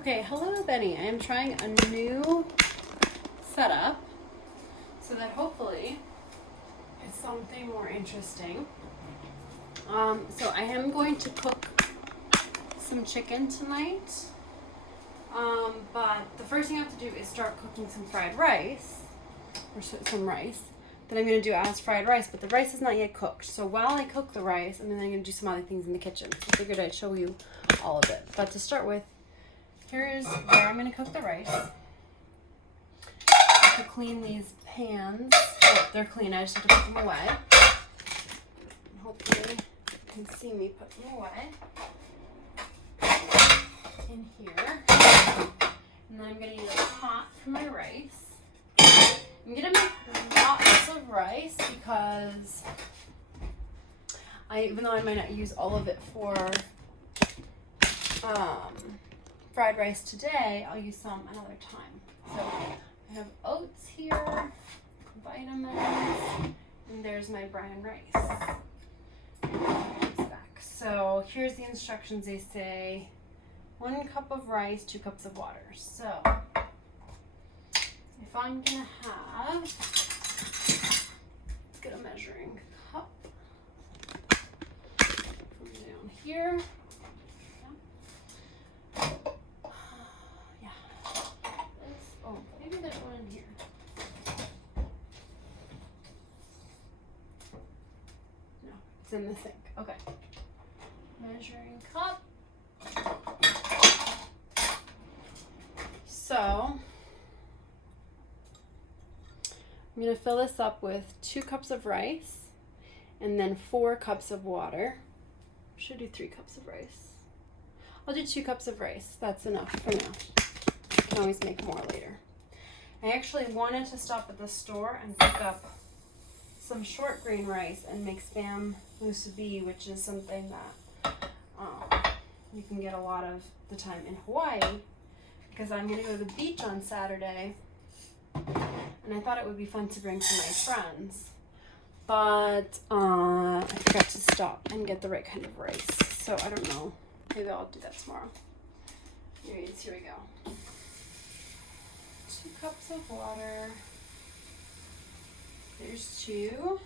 Okay, hello Benny. I am trying a new setup so that hopefully it's something more interesting. So I am going to cook some chicken tonight. But the first thing I have to do is start cooking some fried rice, or some rice that I'm going to do as fried rice, but the rice is not yet cooked. So while I cook the rice, I'm going to do some other things in the kitchen. So I figured I'd show you all of it. But to start with, here's where I'm going to cook the rice. I have to clean these pans. Oh, they're clean. I just have to put them away. Hopefully you can see me put them away in here. And then I'm going to use a pot for my rice. I'm going to make lots of rice because even though I might not use all of it for fried rice today, I'll use some another time. So I have oats here, vitamins, and there's my brown rice. So here's the instructions. They say 1 cup of rice, 2 cups of water. So if I'm gonna have, let's get a measuring cup from down here. Yeah. Oh, maybe there's one in here. No, it's in the sink. Okay. Measuring cup. So I'm going to fill this up with 2 cups of rice and then 4 cups of water. I should do 3 cups of rice. I'll do 2 cups of rice. That's enough for now. I can always make more later. I actually wanted to stop at the store and pick up some short grain rice and make spam musubi, which is something that you can get a lot of the time in Hawaii, because I'm going to go to the beach on Saturday, and I thought it would be fun to bring some of my friends, but I forgot to stop and get the right kind of rice, so I don't know. Maybe I'll do that tomorrow. Here we go. 2 cups of water. There's 2.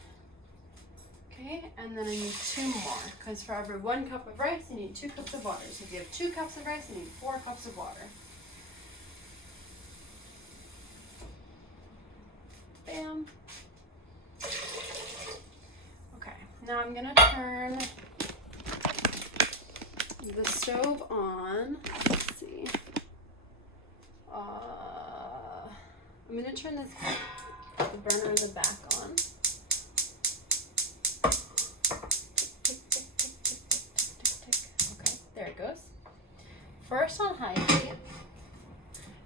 Okay, and then I need 2 more, because for every 1 cup of rice, you need 2 cups of water. So if you have 2 cups of rice, you need 4 cups of water. Bam. Okay, now I'm gonna turn the stove on. Let's see. I'm gonna turn the burner in the back on. Okay, there it goes. First on high heat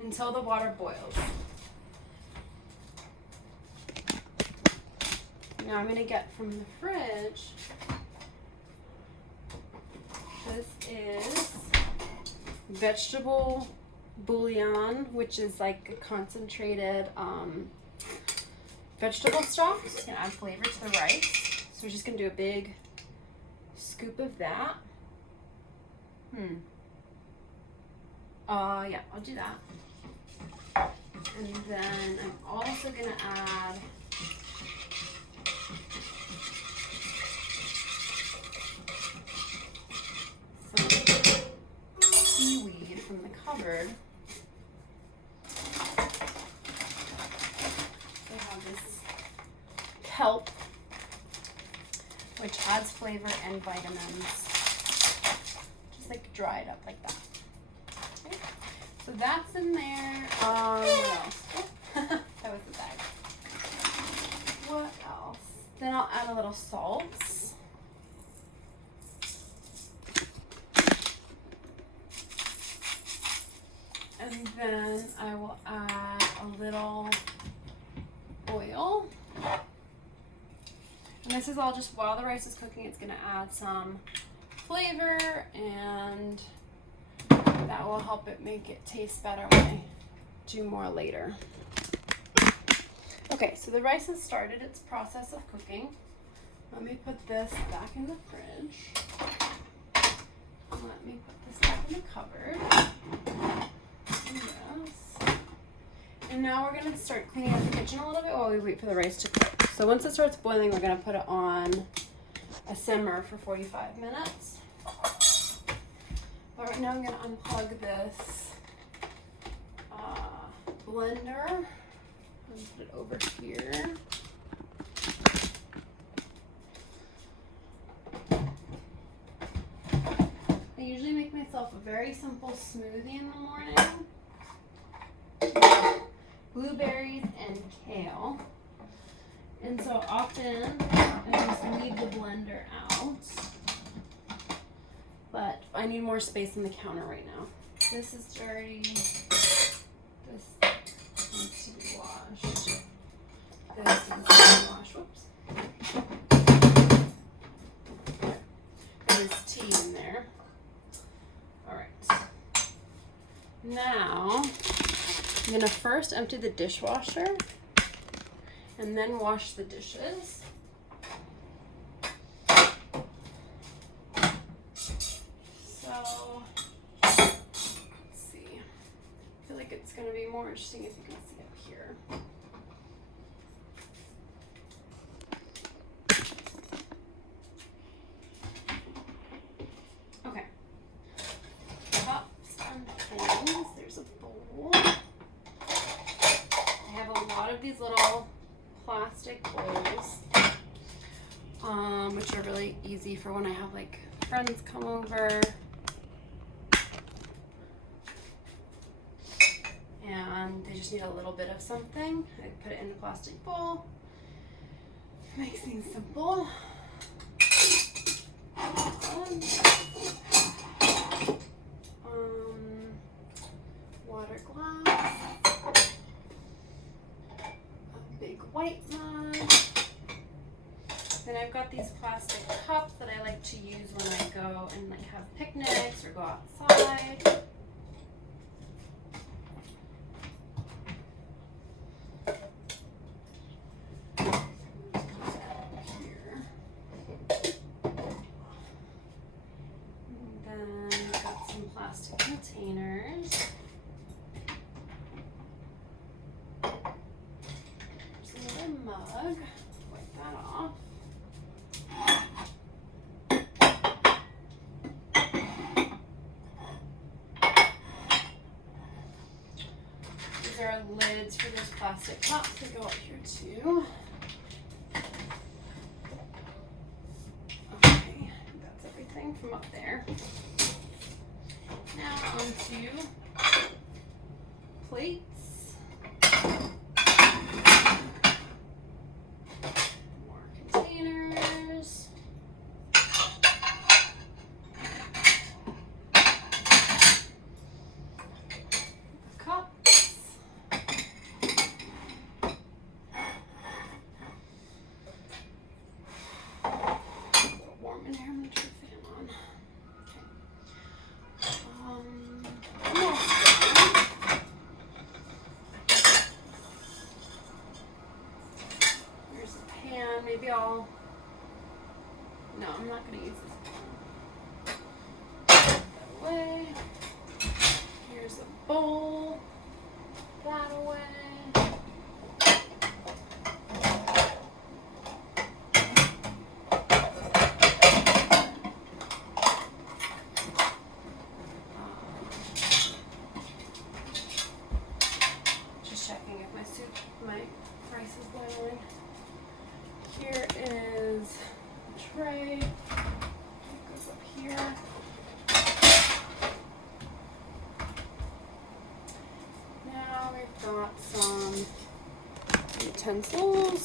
until the water boils. Now I'm gonna get from the fridge. This is vegetable bouillon, which is like a concentrated vegetable stock. It's gonna add flavor to the rice. So we're just gonna do a big scoop of that. Yeah, I'll do that. And then I'm also gonna add some seaweed from the cupboard. They have this kelp, which adds flavor and vitamins, just like dried up like that. Okay. So that's in there. What else? That was the bag. What else? Then I'll add a little salt. And then I will add a little oil. And this is all just while the rice is cooking. It's going to add some flavor, and that will help it make it taste better when I do more later. Okay, so the rice has started its process of cooking. Let me put this back in the fridge. Let me put this back in the cupboard. now we're going to start cleaning up the kitchen a little bit while we wait for the rice to cook. So once it starts boiling, we're going to put it on a simmer for 45 minutes. But right now I'm going to unplug this blender and put it over here. I usually make myself a very simple smoothie in the morning. Blueberries and kale. And so often I just leave the blender out. But I need more space in the counter right now. This is dirty. This needs to be washed. This needs to be washed. Whoops. There's tea in there. Alright. Now, I'm going to first empty the dishwasher and then wash the dishes. So, let's see. I feel like it's going to be more interesting if you can see up here. Okay. Cups and things. There's a bowl. I have a lot of these little plastic bowls, which are really easy for when I have like friends come over. And they just need a little bit of something. I put it in a plastic bowl. Makes things simple. Water glass. A big white mug. Then I've got these plastic cups that I like to use when I go and like have picnics or go outside. Plastic containers. There's another mug. Wipe that off. These are lids for those plastic cups that go up here too. Okay, that's everything from up there. Now onto plates, more containers, cups, a little warm in here. I'm going to turn the fan on. Here's a pan. Maybe I'll. No, I'm not going to use this pan. Put that away. Here's a bowl. That away. Checking if my rice is boiling. Here is a tray. It goes up here. Now we've got some utensils.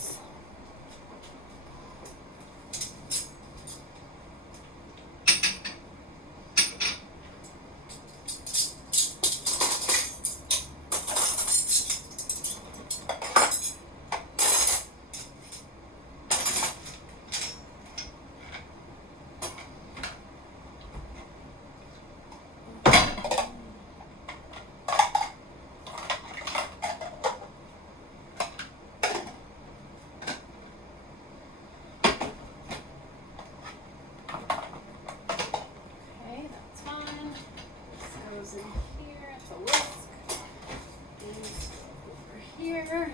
In here, it's a whisk. These go over here.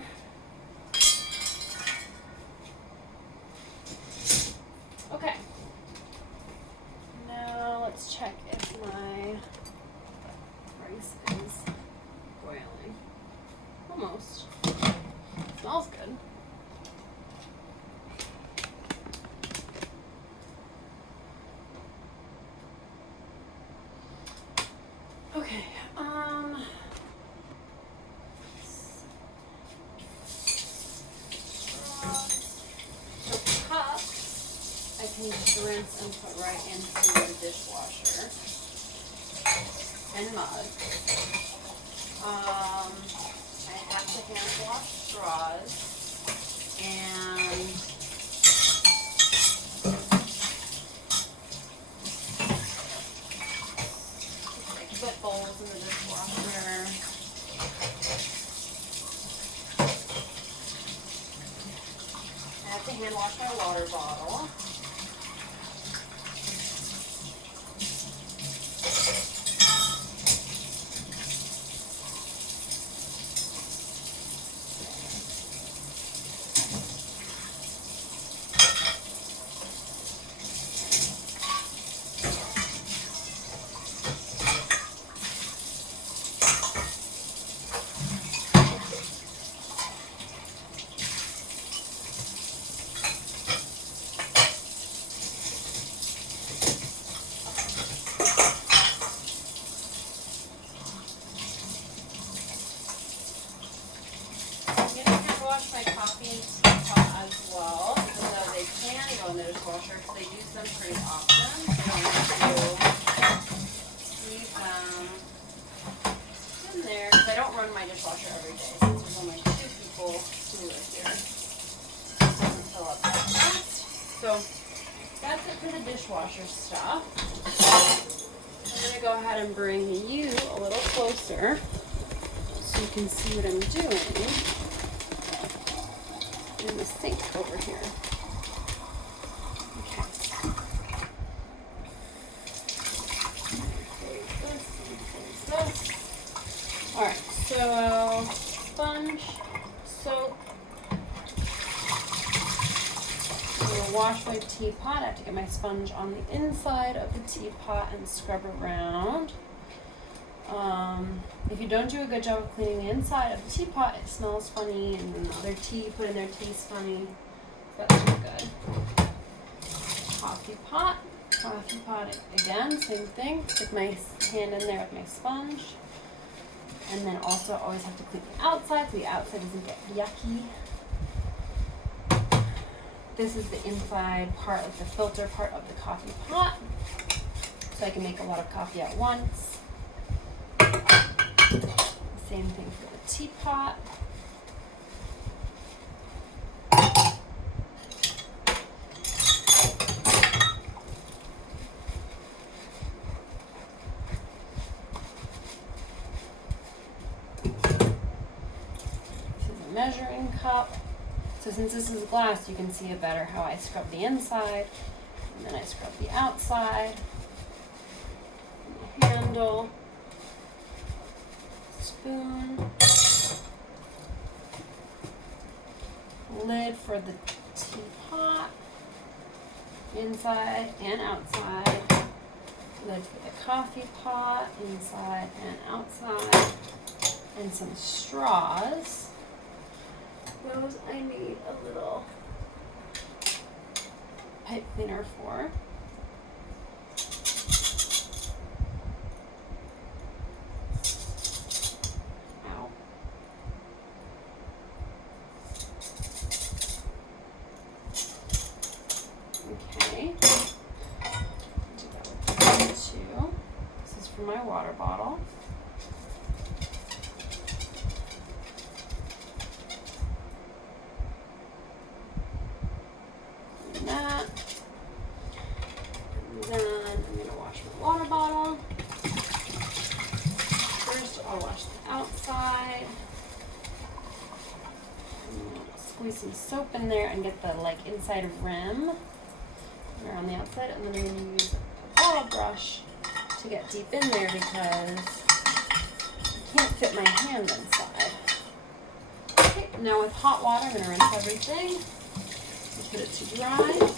Okay. Now let's check if my rice is boiling. Almost. Smells good. Okay. So cups, I can just rinse and put right into the dishwasher. And mug. I have to hand wash straws and put bowls in the dishwasher. I have to hand wash my water bottle. My coffee and teapot as well, even though they can go in the dishwasher because they use them pretty often. So I don't have to leave them in there because I don't run my dishwasher every day since there's only 2 people who live here. It doesn't fill up that fast. So that's it for the dishwasher stuff. I'm going to go ahead and bring you a little closer so you can see what I'm doing. In the sink over here. Okay. Alright, so sponge, soap. I'm going to wash my teapot. I have to get my sponge on the inside of the teapot and scrub around. If you don't do a good job of cleaning the inside of the teapot, it smells funny, and then the other tea you put in there tastes funny. That's not good. Coffee pot again, same thing. Stick my hand in there with my sponge. And then also always have to clean the outside so the outside doesn't get yucky. This is the inside part, like the filter part of the coffee pot. So I can make a lot of coffee at once. Same thing for the teapot. This is a measuring cup. So since this is glass, you can see it better how I scrub the inside, and then I scrub the outside. And the handle. Spoon, lid for the teapot, inside and outside, lid for the coffee pot, inside and outside, and some straws. Those I need a little pipe cleaner for. My water bottle. And that. And then I'm going to wash my water bottle. First, I'll wash the outside. Squeeze some soap in there and get the inside rim around the outside, and then I'm going to use a bottle brush to get deep in there because I can't fit my hand inside. Now with hot water, I'm going to rinse everything. Put it to dry.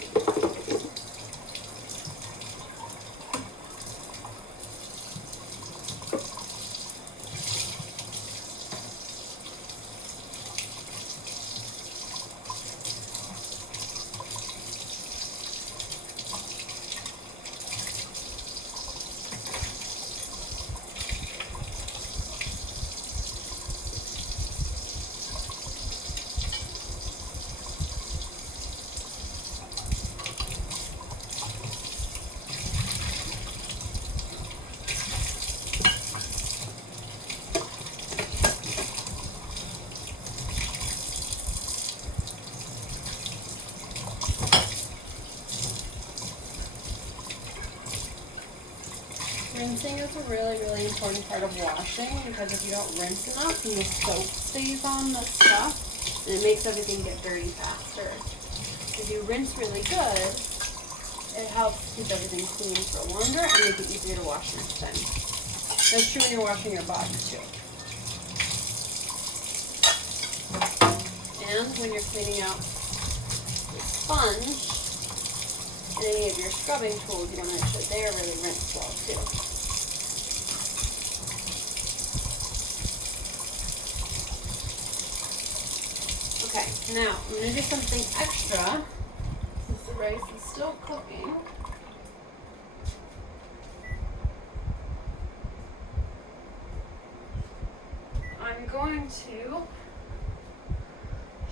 Rinsing is a really, really important part of washing because if you don't rinse enough, then the soap stays on the stuff and it makes everything get dirty faster. If you rinse really good, it helps keep everything clean for longer and make it easier to wash next time. That's true when you're washing your body too. And when you're cleaning out the sponge and any of your scrubbing tools, you want to make sure they are really rinsed well too. Okay, now I'm going to do something extra since the rice is still cooking. I'm going to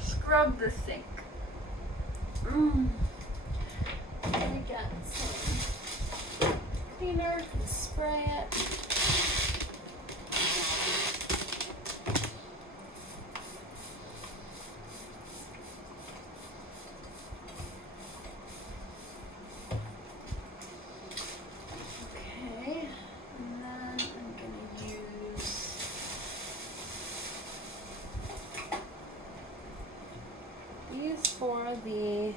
scrub the sink. Let me get some cleaner and spray it. Okay, and then I'm going to use these for the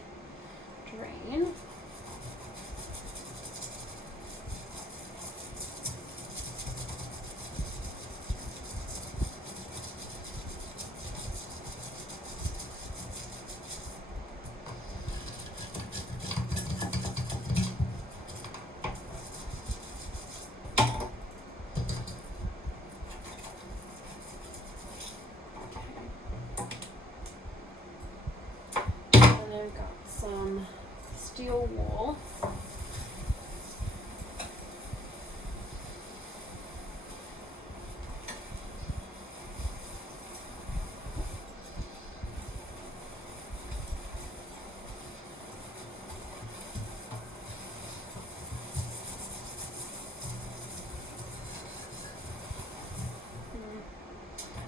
drain. And I've got some steel wool.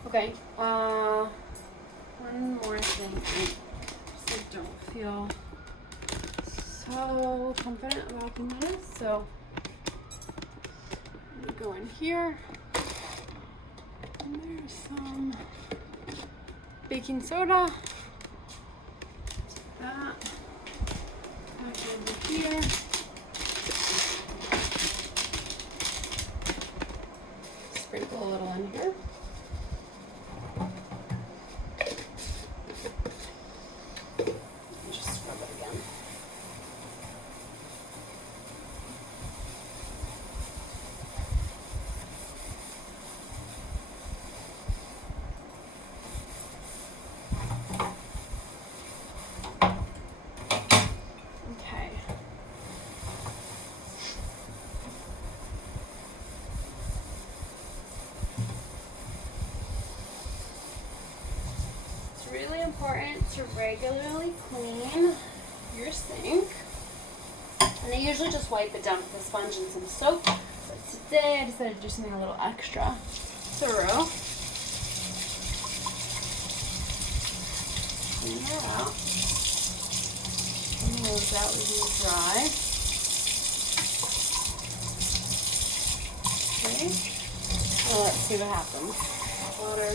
Okay, one more thing. I don't feel so confident about the lettuce, so I'm gonna go in here. And there's some baking soda. Take that. Back over here. Sprinkle a little in here. Just scrub it again. Okay. It's really important to regularly clean your sink. And I usually just wipe it down with a sponge and some soap. But today I decided to do something a little extra thorough. Clean that out. And those out with you dry. Okay. Well, let's see what happens. Water.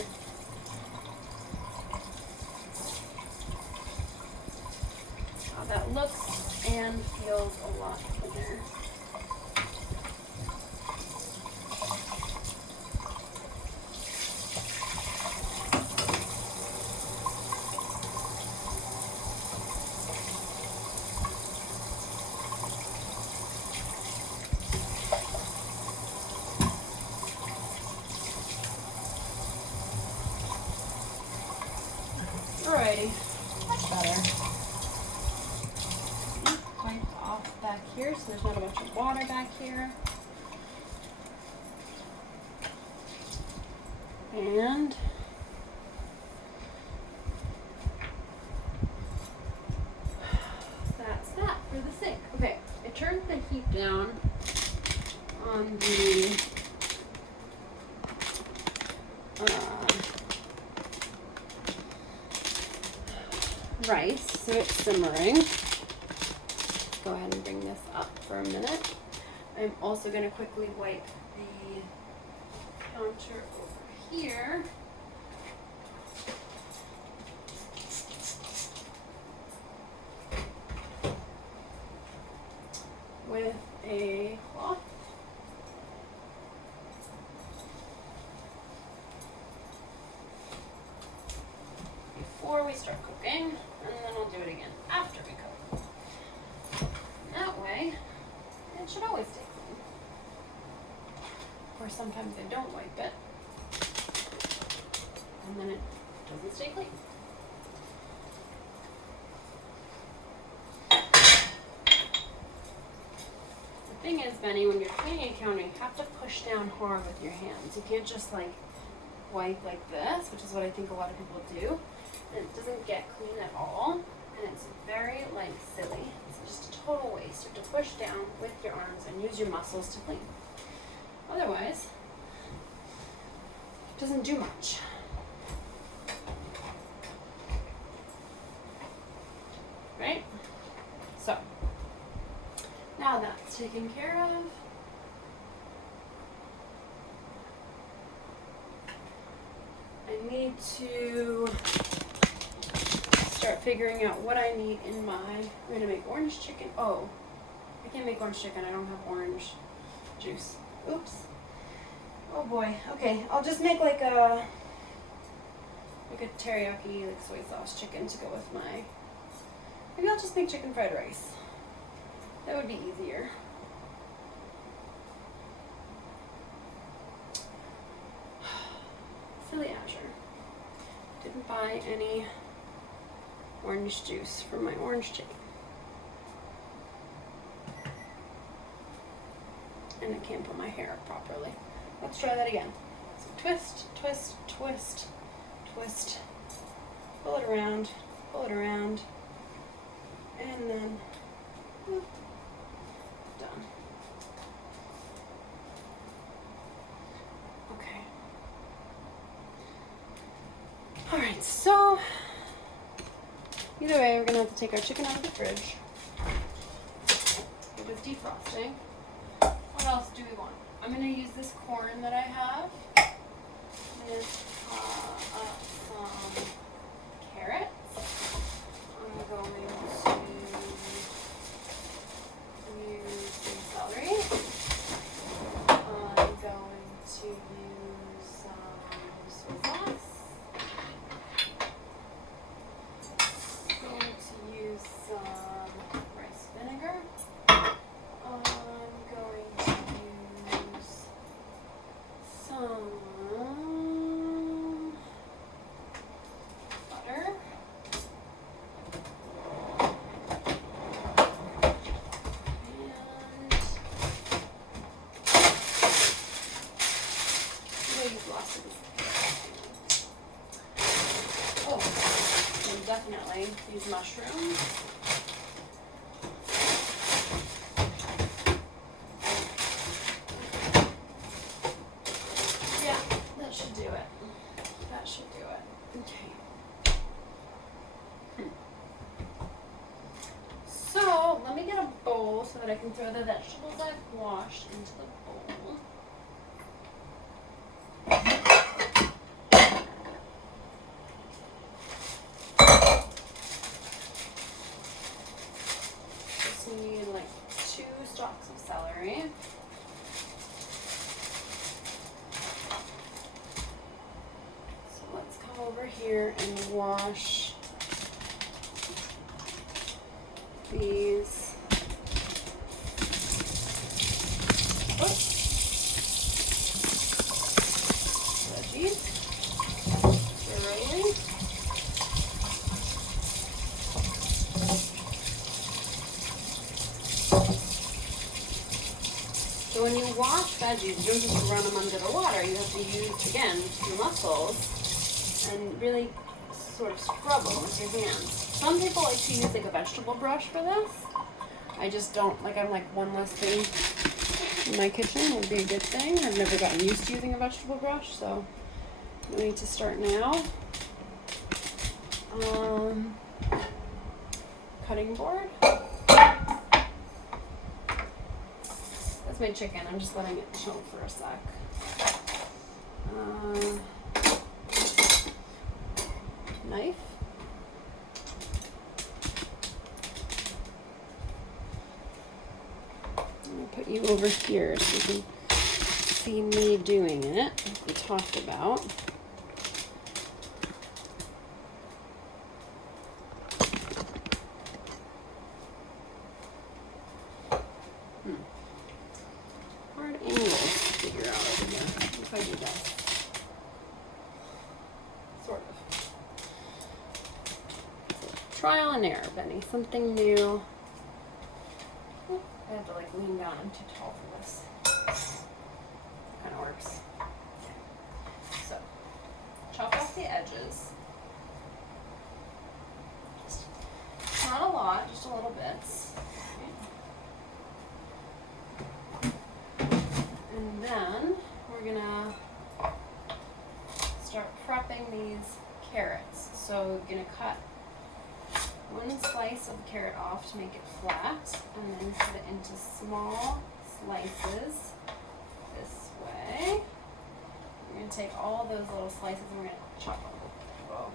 How that looks and feels a lot cleaner. Alrighty, much better. Wipe off back here so there's not a bunch of water back here. And that's that for the sink. Okay, I turned the heat down on the rice, so it's simmering. Go ahead and bring this up for a minute. I'm also going to quickly wipe the counter over here. With a cloth. Before we start cooking, and then I'll do it again after we cook. That way, it should always stay clean. Of course, sometimes I don't wipe it, and then it doesn't stay clean. The thing is, Benny, when you're cleaning a counter, you have to push down hard with your hands. You can't just like wipe like this, which is what I think a lot of people do. And it doesn't get clean at all, and it's very like silly. It's just a total waste. You have to push down with your arms and use your muscles to clean. Otherwise, it doesn't do much. Right? So, now that's taken care of. I need to start figuring out what I need in my, I'm gonna make orange chicken. Oh, I can't make orange chicken, I don't have orange juice. Oops. Oh boy, okay, I'll just make like a teriyaki, like soy sauce chicken to go with my, maybe I'll just make chicken fried rice. That would be easier. Silly Azure. Didn't buy any orange juice for my orange chicken. And I can't put my hair up properly. Let's try that again. So twist, twist, twist, twist. Pull it around, and then whoop, done. Okay. Alright, so either way, we're gonna have to take our chicken out of the fridge. It was defrosting. What else do we want? I'm gonna use this corn that I have. I'm gonna up some carrots. I'm going to use some celery. I'm going to use some soy sauce. Going to use some rice vinegar. I'm going to use some butter. And I'm going to use lots of this. Oh, and definitely use mushrooms. Yeah, that should do it. That should do it. Okay. So, let me get a bowl so that I can throw the vegetables I've washed into the bowl. Just need like 2 stalks of celery. So let's come over here and wash these. Veggies thoroughly. veggies, you don't just run them under the water. You have to use, again, your muscles and really sort of scrub them with your hands. Some people like to use like a vegetable brush for this. I just don't. Like, I'm like, one less thing in my kitchen would be a good thing. I've never gotten used to using a vegetable brush, so we need to start now. Cutting board. That's my chicken. I'm just letting it chill for a sec. Knife. I'm gonna put you over here so you can see me doing it, like we talked about. Hard angles to figure out over here. What if I do this? Sort of. So, trial and error, Benny. Something new. I have to like lean down. I'm too tall for this. Kind of works. So, chop off the edges. Just not a lot, just a little bits. And then we're gonna start prepping these carrots. So we're gonna cut one slice of the carrot off to make it flat, and then cut it into small slices this way. We're gonna take all those little slices and we're gonna chop them. Whoa.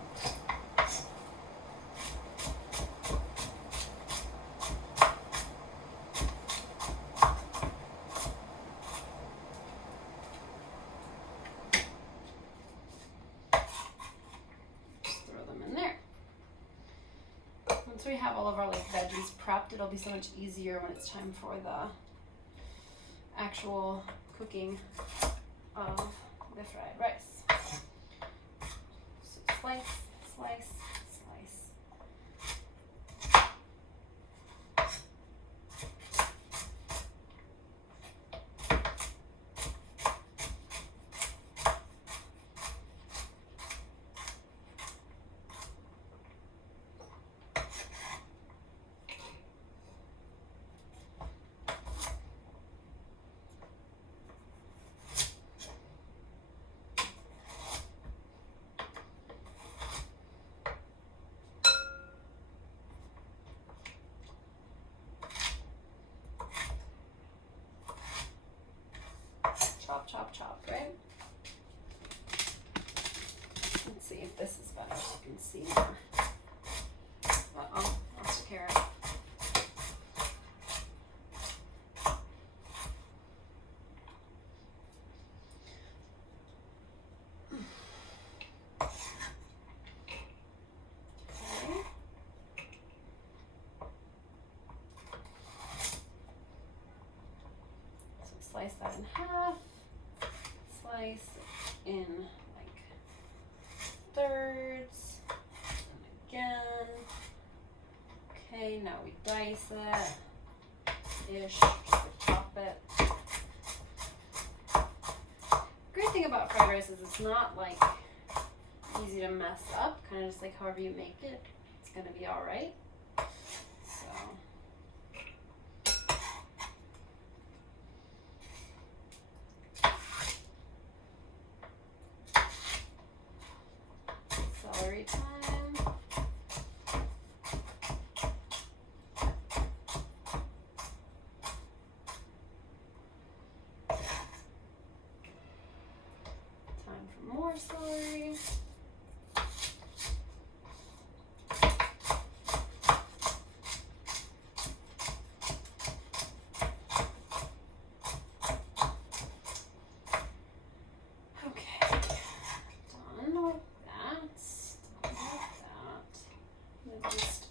Once we have all of our like veggies prepped, it'll be so much easier when it's time for the actual cooking of the fried rice. So slice, slice, slice. Chop, chop, chop, right? Let's see if this is better so you can see more. Uh-oh, lost a carrot. Okay. So slice that in half. Slice in like thirds, and again. Okay, now we dice it, ish, just chop it. Great thing about fried rice is it's not like easy to mess up, kind of just like however you make it, it's gonna be all right. So. Celery time. Time for more celery.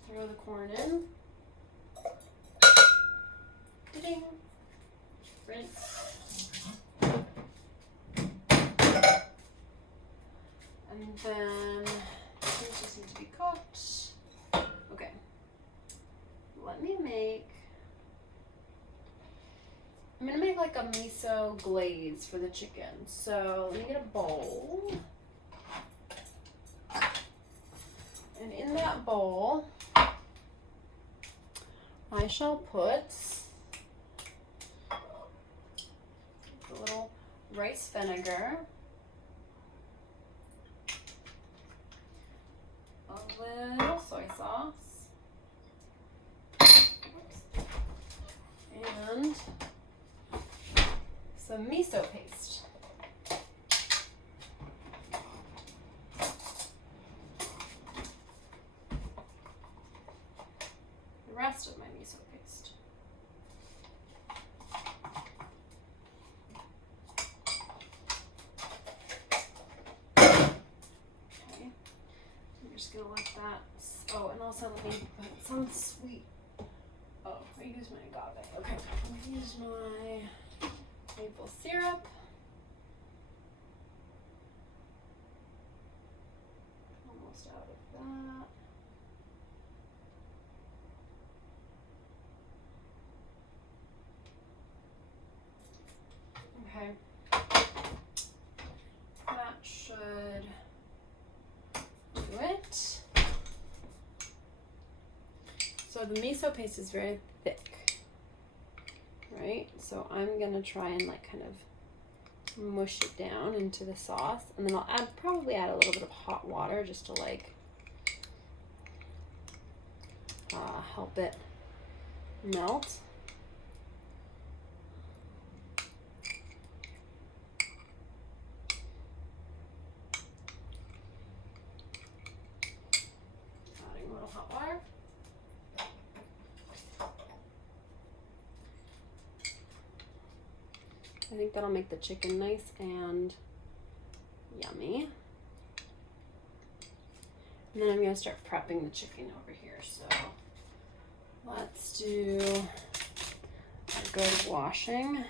Throw the corn in. Ding. Rinse. And then things just need to be cooked. Okay. Let me make. I'm gonna make like a miso glaze for the chicken. So let me get a bowl. And in that bowl, I shall put a little rice vinegar, a little soy sauce, and some miso paste. The rest of my miso paste. Okay, I'm just gonna let that. Oh, and also let me put some sweet. Oh, I use my agave. Okay, I'm gonna use my maple syrup. Almost out of that. Okay. That should do it. So the miso paste is very thick, right? So I'm gonna try and like kind of mush it down into the sauce, and then I'll probably add a little bit of hot water just to like help it melt. Adding a little hot water. I think that'll make the chicken nice and yummy. And then I'm gonna start prepping the chicken over here. So let's do a good washing.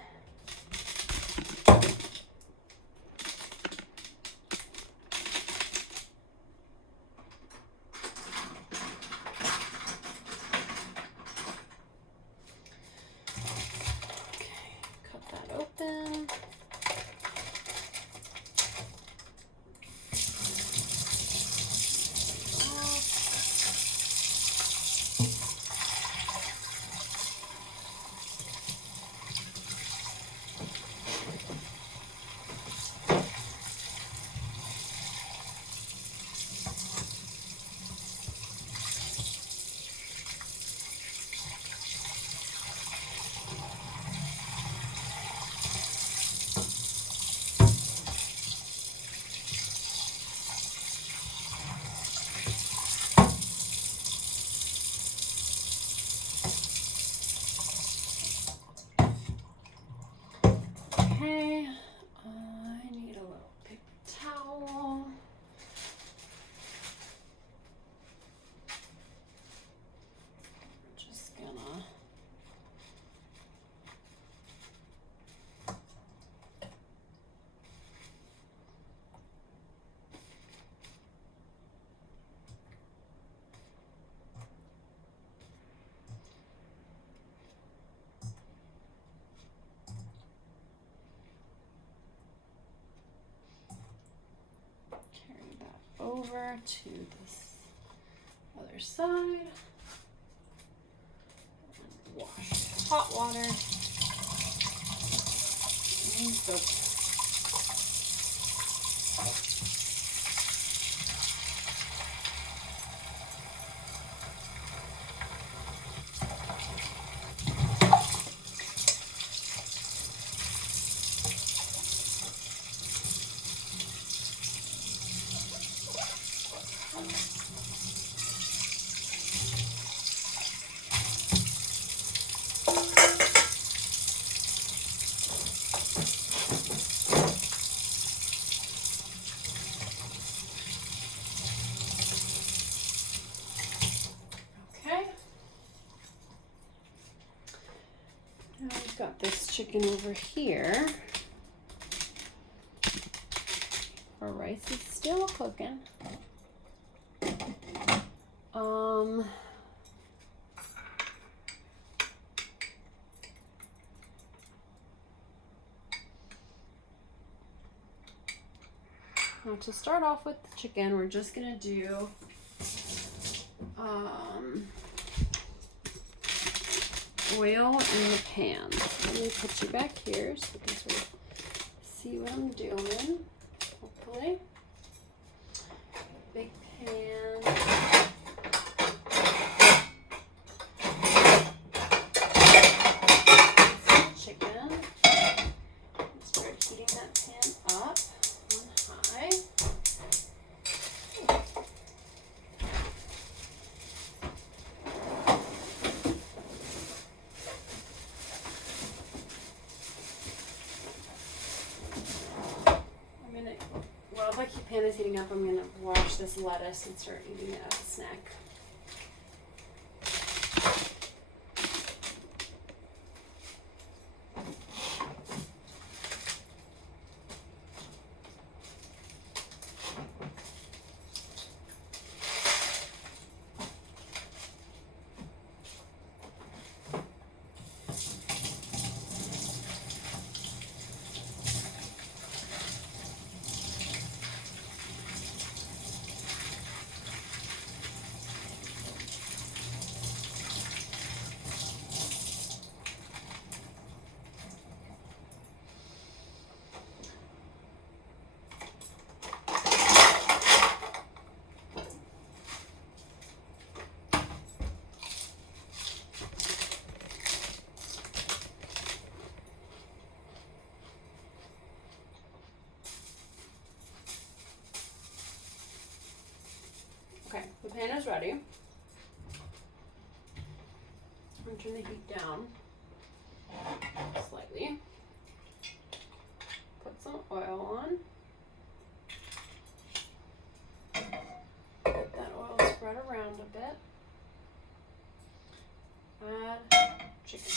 Okay, I need a little paper towel. We're just gonna carry that over to this other side. And wash hot water and soak. Got this chicken over here. Our rice is still cooking. Now to start off with the chicken, we're just gonna do oil in the pan. Let me put you back here so you can sort of see what I'm doing, hopefully. Big pan. Some chicken. Start heating that pan up on high. While the pan is heating up, I'm going to wash this lettuce and start eating it as a snack. Okay, the pan is ready. I'm going to turn the heat down slightly. Put some oil on. Let that oil spread around a bit. Add chicken.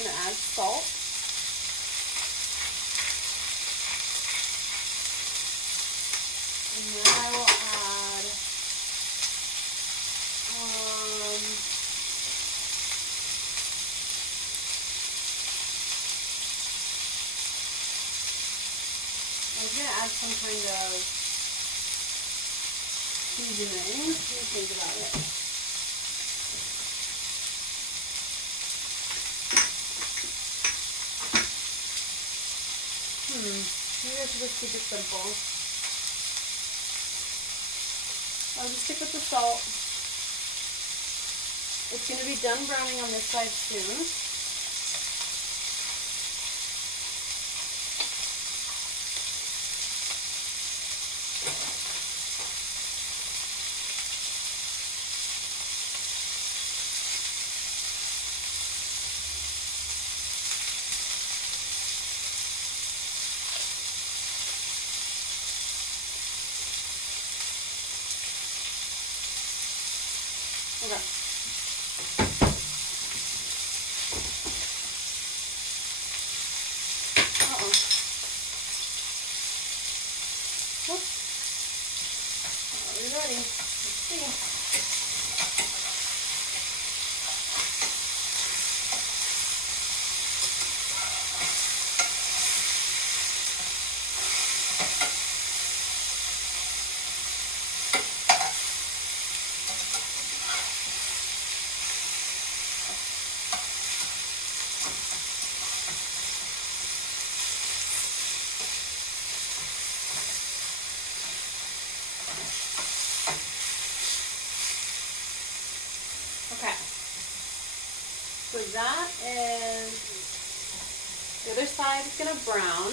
I'm going to add salt. And then I will add I was going to add some kind of seasoning. Let me think about it. Maybe I should just keep it simple. I'll just stick with the salt. It's going to be done browning on this side soon. Okay. Uh-oh. Whoops. Are we ready? Let's see. Okay. So that is, the other side is going to brown.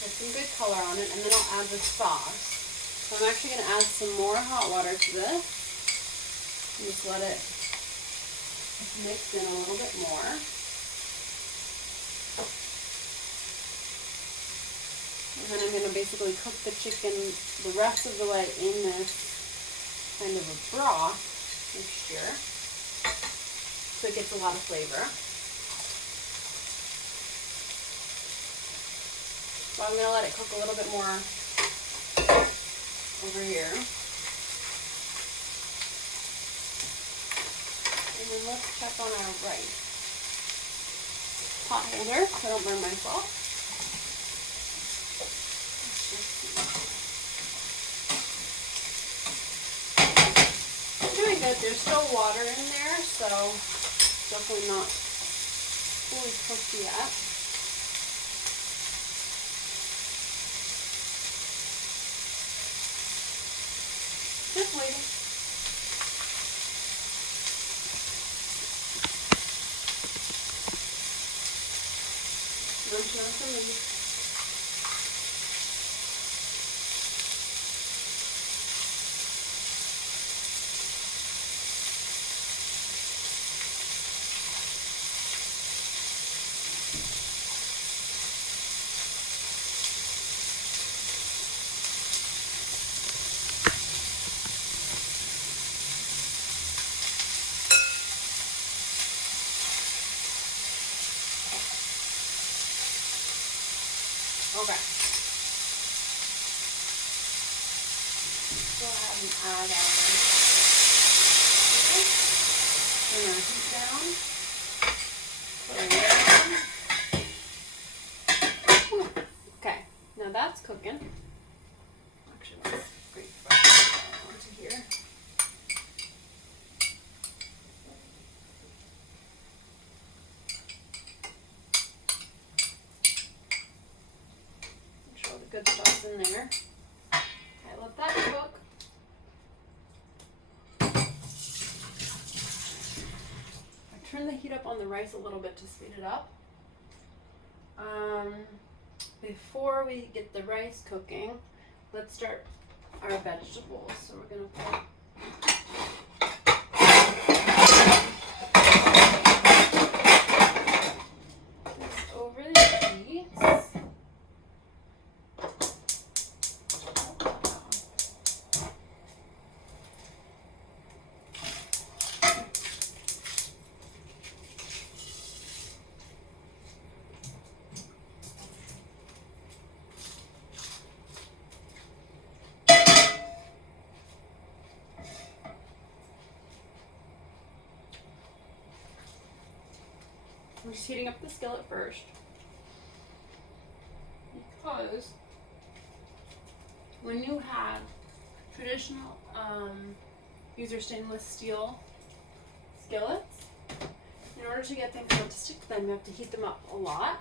Get some good color on it, and then I'll add the sauce. So I'm actually going to add some more hot water to this. And just let it mix in a little bit more. And then I'm going to basically cook the chicken the rest of the way in this kind of a broth mixture, so it gets a lot of flavor. So I'm going to let it cook a little bit more over here. And then let's check on our rice. Pot holder so I don't burn myself. Doing good. There's still water in there, so definitely not fully cooked yet. Just waiting. I'm trying to leave. Okay. Go ahead and add our chicken. Turn our heat down. Put our lid on. Okay, now that's cooking. Actually, let's grate onto here. Make sure all the good stuff's in there. Okay, let that cook. Turn the heat up on the rice a little bit to speed it up. Before we get the rice cooking, let's start our vegetables. So we're going to put this over the heat. I'm just heating up the skillet first, because when you have traditional these are stainless steel skillets, in order to get things not to stick to them, you have to heat them up a lot,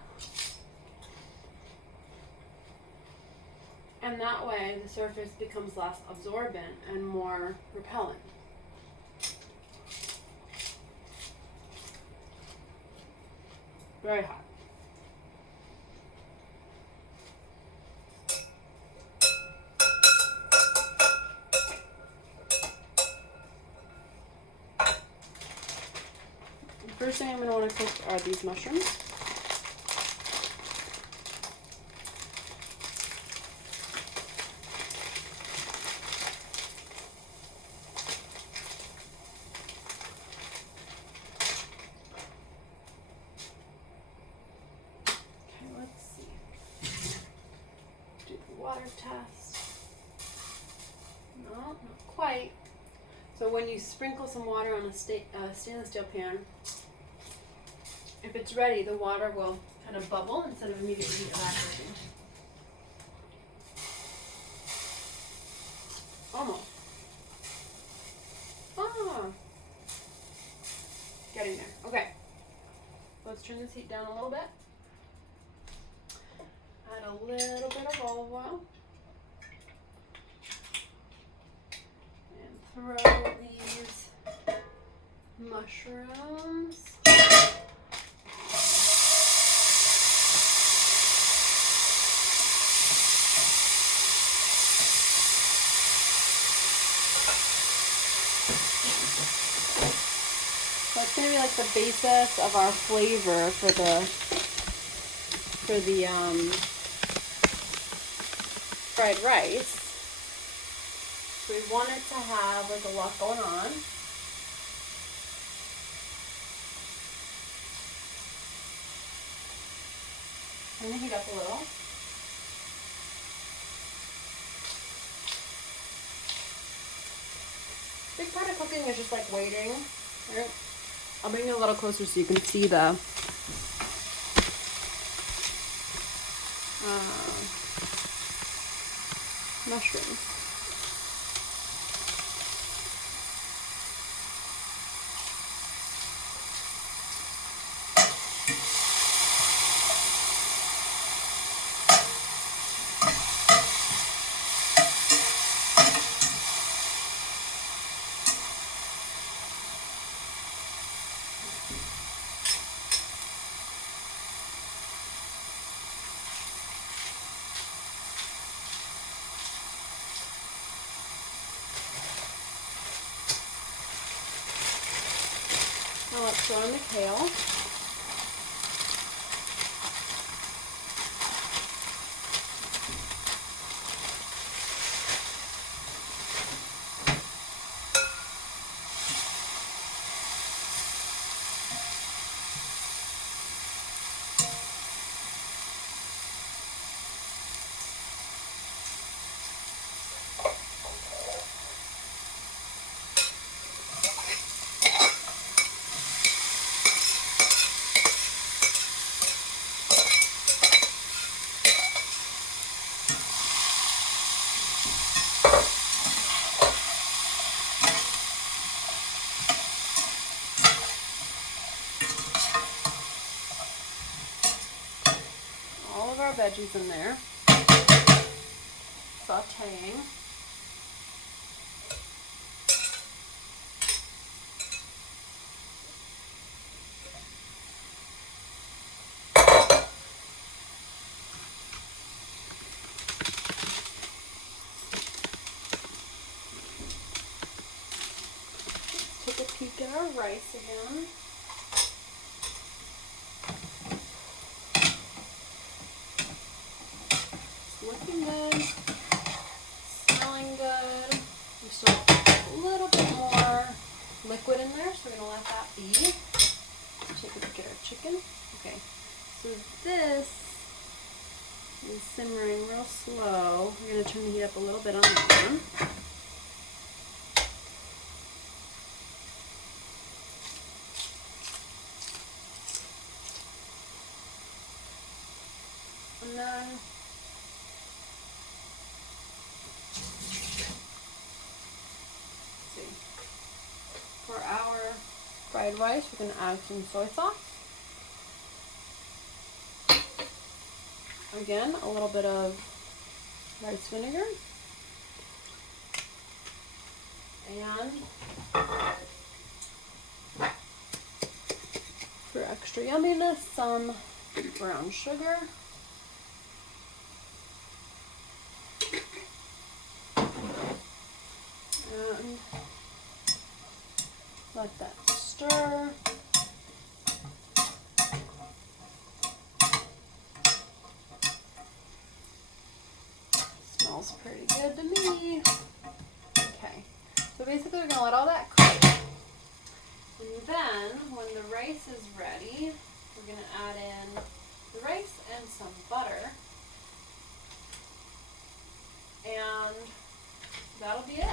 and that way the surface becomes less absorbent and more repellent. Very hot. The first thing I'm going to want to cook are these mushrooms. water test. No, not quite. So when you sprinkle some water on a stainless steel pan, if it's ready, the water will kind of bubble instead of immediately evaporating. Almost. Ah, getting there. Okay. Let's turn this heat down a little bit. Add a little bit of olive oil. And throw these mushrooms. That's going to be like the basis of our flavor for the fried rice. So we want it to have like a lot going on. Turn the heat up a little. Big part of cooking is just like waiting. Right? I'll bring it a little closer so you can see the mushrooms. Now let's throw in the kale. All of our veggies in there, sauteing. Take a peek at our rice again. Looking good, smelling good. We still have a little bit more liquid in there, so we're going to let that be. Let's take a look at our chicken. Okay, so this is simmering real slow. We're going to turn the heat up a little bit on that one. And then for our fried rice, we're going to add some soy sauce. Again, a little bit of rice vinegar. And for extra yumminess, some brown sugar. And let that stir. Smells pretty good to me. Okay, so basically we're going to let all that cook. And then when the rice is ready, we're going to add in the rice and some butter. that'll be it.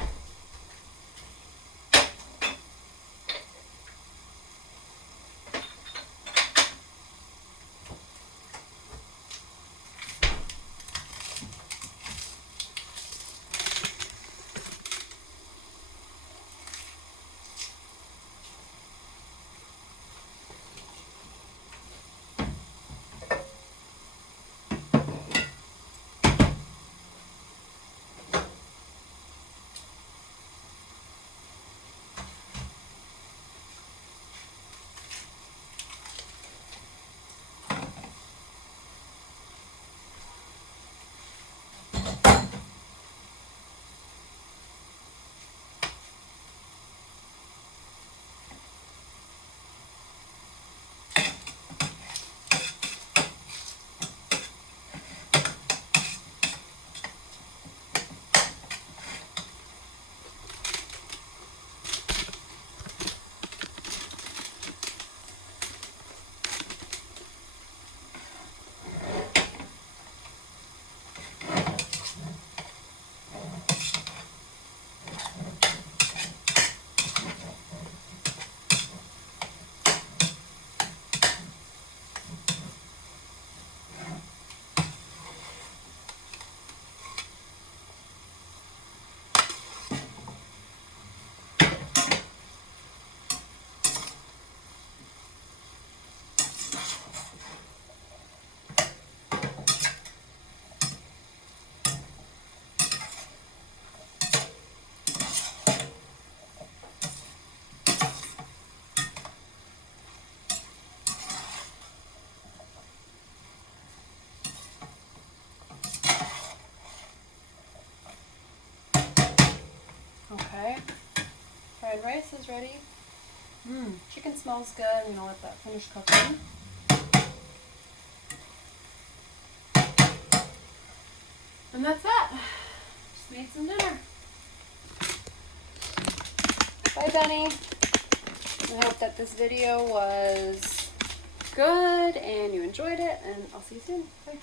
Okay, fried rice is ready. Chicken smells good. I'm gonna let that finish cooking. And that's that. Just made some dinner. Bye, Benny. I hope that this video was good and you enjoyed it, and I'll see you soon. Bye.